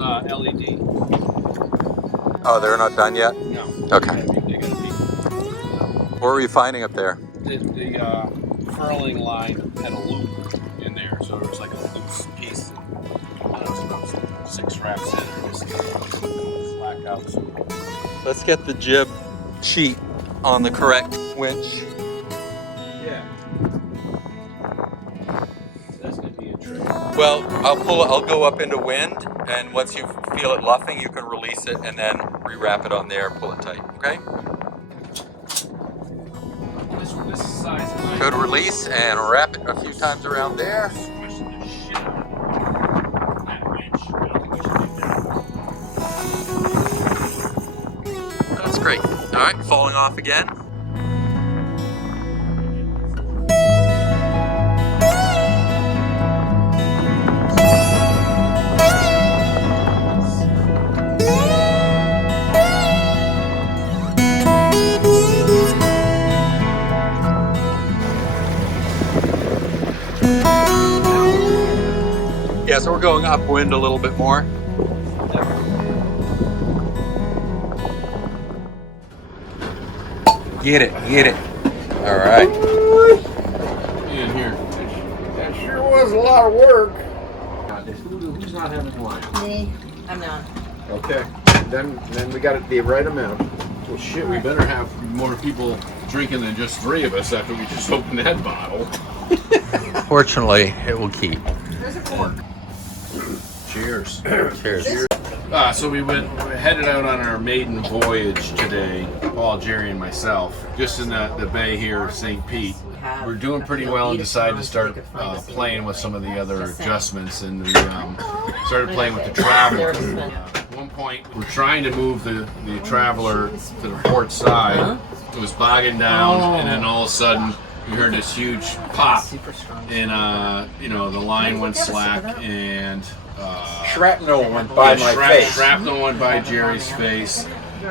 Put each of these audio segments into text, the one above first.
LED. Oh, they're not done yet? No. Okay. They gotta be. What were you finding up there? The furling line had a loop in there, so it was like a loose piece. And it was about 6 wraps in, or just slack out. Let's get the jib sheet on the correct winch. Yeah. That's gonna be a trick. Well, I'll go up into wind, and once you feel it luffing, you can release it and then re-wrap it on there and pull it tight, okay? This size line. Good release and wrap it a few times around there. That's great. All right, falling off again. Yeah, so we're going upwind a little bit more. Get it. All right. In here. That sure was a lot of work. Who's not having wine? Me, I'm not. Okay, then we got it the right amount. Well, shit, we better have more people drinking than just 3 of us after we just opened that bottle. Fortunately, it will keep. There's a fork. Cheers. Cheers. So we headed out on our maiden voyage today, Paul, Jerry, and myself, just in the bay here of St. Pete. We're doing pretty well and decided to start playing with some of the other adjustments, and we started playing with the Traveler. At one point, we're trying to move the Traveler to the port side. It was bogging down, and then all of a sudden, we heard this huge pop, and the line went slack, and Shrapnel went by my face. Shrapnel went by Jerry's face.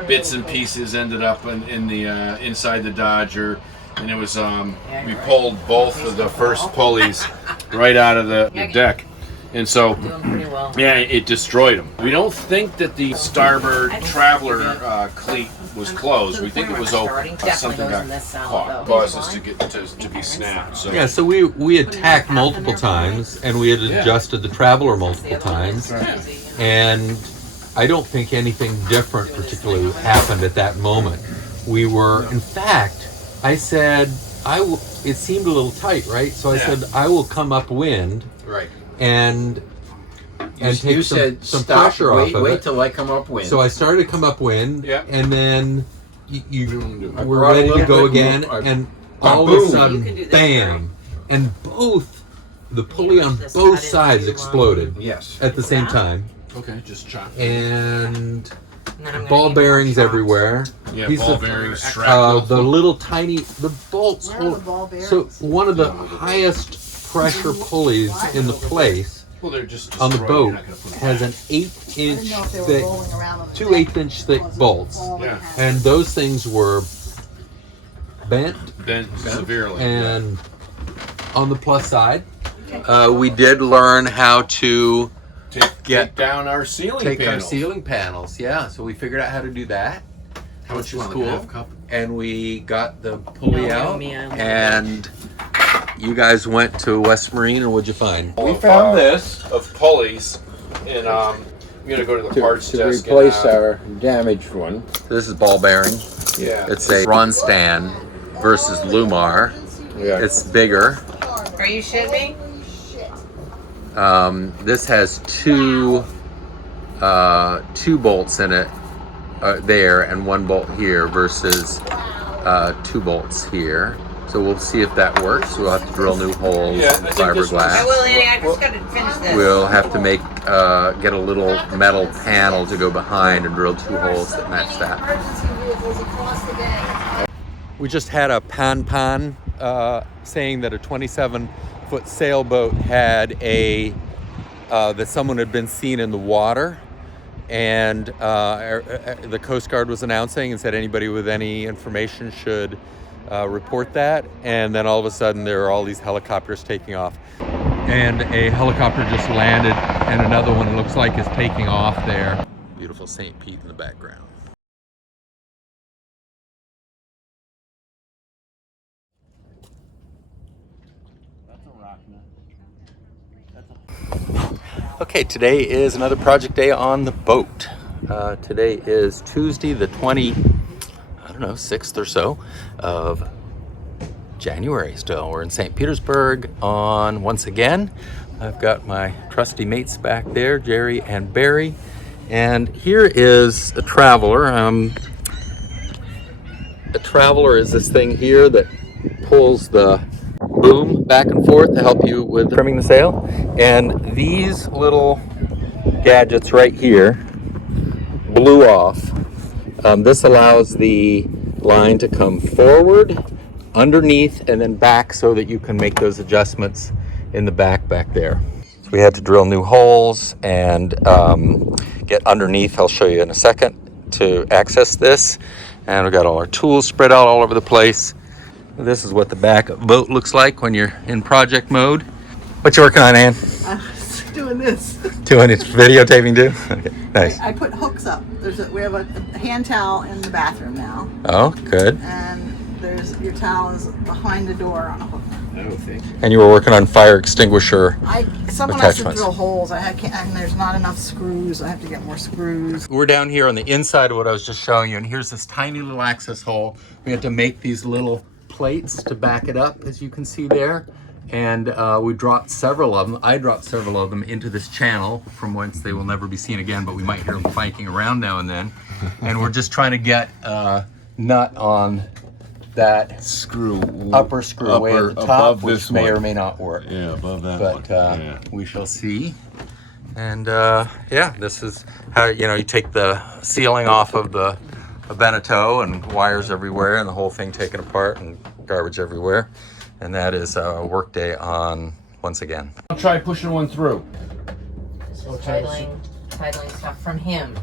Bits and pieces ended up in the inside the Dodger, and it was we pulled both of the first pulleys right out of the deck, and so yeah, it destroyed them. We don't think that the starboard Traveler cleat was closed. We think it was open. Something got caught, caused us to be snapped. So Yeah, so we attacked multiple times, and we had adjusted the Traveler multiple times, and I don't think anything different particularly happened at that moment. We were, in fact, I said, it seemed a little tight, right? So I said, I will come upwind Right. and take You some said, stop, pressure off of wait it. till I come upwind. So I started to come upwind, and then you I were brought a ready to little go bit again, more. and all of a sudden, bam! And the pulley on both sides exploded Yes. at the same time, okay, just chop. and ball bearings everywhere. Yeah, Piece ball of, bearings, shrapnel. the little tiny bolts. Where are the ball bearings? So one of the highest pressure pulleys in the place Well, they're just on the destroyed. boat You're not gonna put them has back. an 8-inch know if they were thick, rolling around on the 2 deck. 8-inch thick bolts, Yeah. and those things were bent. Bent severely. And on the plus side, we did learn how to take down our ceiling take panels. our ceiling panels. Yeah, so we figured out how to do that. How much you Which want? is Like a cool. half cup? And we got the pulley No, out, me, I'm- and you guys went to West Marine, and what'd you find? We found this of pulleys, and I'm gonna go to the parts to desk. replace and, our damaged one. This is ball bearing. Yeah. It's a Ronstadt versus Lumar. Yeah. It's bigger. Are you shitting me? This has two bolts in it there, and 1 bolt here versus 2 bolts here. So we'll see if that works. We'll have to drill new holes Yeah, I in think this fiberglass. I will, Annie. I just got to finish this. We'll have to get a little metal panel to go behind and drill 2 holes that match that. Emergency vehicles across the bay. We just had a pan saying that a 27-foot sailboat had that someone had been seen in the water, and the Coast Guard was announcing and said anybody with any information should report that. And then all of a sudden there are all these helicopters taking off. And a helicopter just landed, and another one looks like is taking off there. Beautiful St. Pete in the background. Okay, today is another project day on the boat. Today is Tuesday, the 6th or so of January still. We're in St. Petersburg on once again. I've got my trusty mates back there, Jerry and Barry. And here is a traveler. A traveler is this thing here that pulls the boom back and forth to help you with trimming the sail. And these little gadgets right here blew off. This allows the line to come forward, underneath, and then back so that you can make those adjustments in the back there. So we had to drill new holes and get underneath. I'll show you in a second to access this. And we've got all our tools spread out all over the place. This is what the back of the boat looks like when you're in project mode. What you working on, Ann? Doing this. Doing it, videotaping too? Okay, nice. I put hooks up. We have a hand towel in the bathroom now. Oh, good. And your towel is behind the door on a hook. And you were working on fire extinguisher Someone has to attachments. drill holes. And there's not enough screws. I have to get more screws. We're down here on the inside of what I was just showing you, and here's this tiny little access hole. We had to make these little plates to back it up, as you can see there. And we dropped several of them. I dropped several of them into this channel from whence they will never be seen again, but we might hear them clanking around now and then. And we're just trying to get a nut on that upper screw way at the top, which may or may not work. Yeah, above that But one. we shall see. And yeah, this is how you take the ceiling off of the Beneteau, and wires everywhere, and the whole thing taken apart, and garbage everywhere. And that is a work day on once again. I'll try pushing one through. This is titling stuff from him.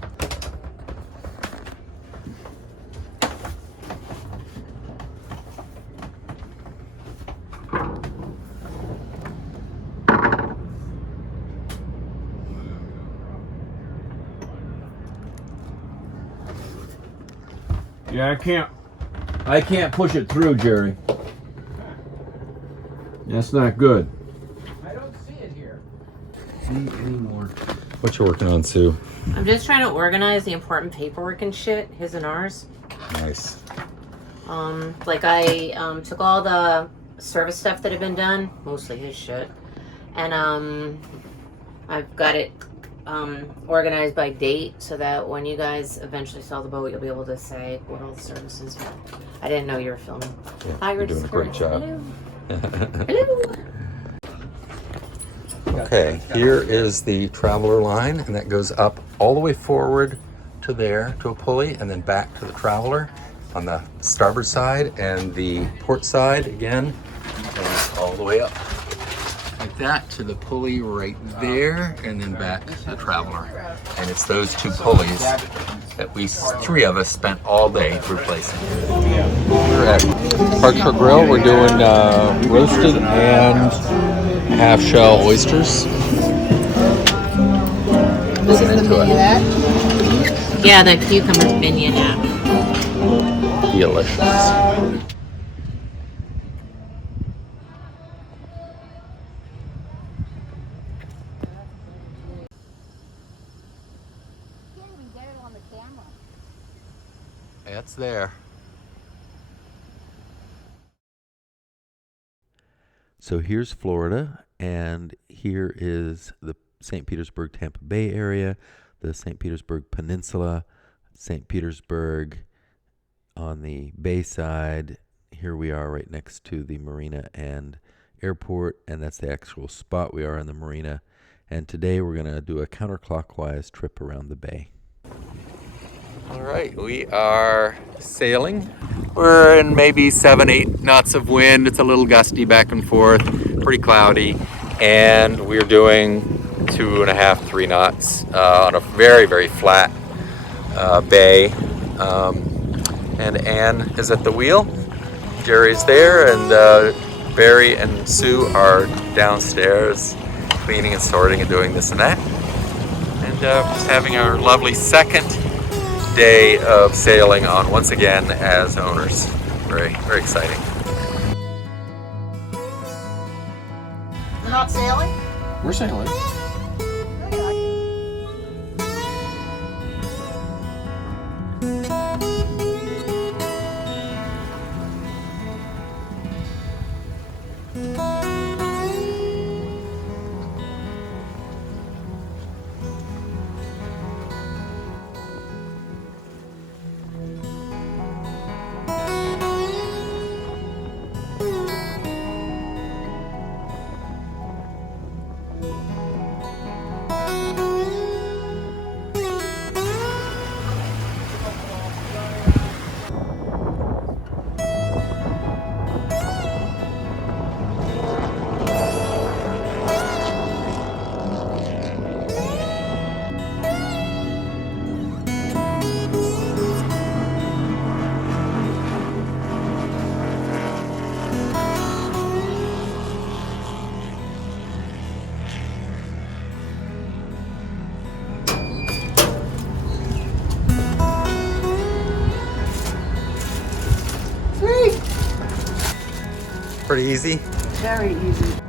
Yeah, I can't push it through, Jerry. That's not good. I don't see it here. Anymore. What you working on, Sue? I'm just trying to organize the important paperwork and shit, his and ours. Nice. Like I took all the service stuff that had been done, mostly his shit, and I've got it organized by date so that when you guys eventually sell the boat, you'll be able to say what all the services are. I didn't know you were filming. Yeah, Hi, you're doing a great job. Hello. Hello. Okay, here is the traveler line, and that goes up all the way forward to there to a pulley, and then back to the traveler on the starboard side, and the port side again goes all the way up like that to the pulley right there, and then back to the traveler. And it's those two pulleys that three of us spent all day replacing. We're at Park Shore Grill. We're doing roasted and half shell oysters. This is the menu of that. Yeah, the cucumber minion. Yeah. Delicious. It's there. So here's Florida, and here is the St. Petersburg, Tampa Bay area, the St. Petersburg Peninsula, St. Petersburg on the bay side. Here we are right next to the marina and airport, and that's the actual spot we are in the marina. And today we're going to do a counterclockwise trip around the bay. All right, we are sailing. We're in maybe 7-8 knots of wind. It's a little gusty back and forth, pretty cloudy, and we're doing 2.5-3 knots on a very, very flat bay. And Ann is at the wheel. Jerry's there, and Barry and Sue are downstairs cleaning and sorting and doing this and that. And just having our lovely second day of sailing on once again as owners. Very, very exciting. We're not sailing? We're sailing. Pretty easy. Very easy.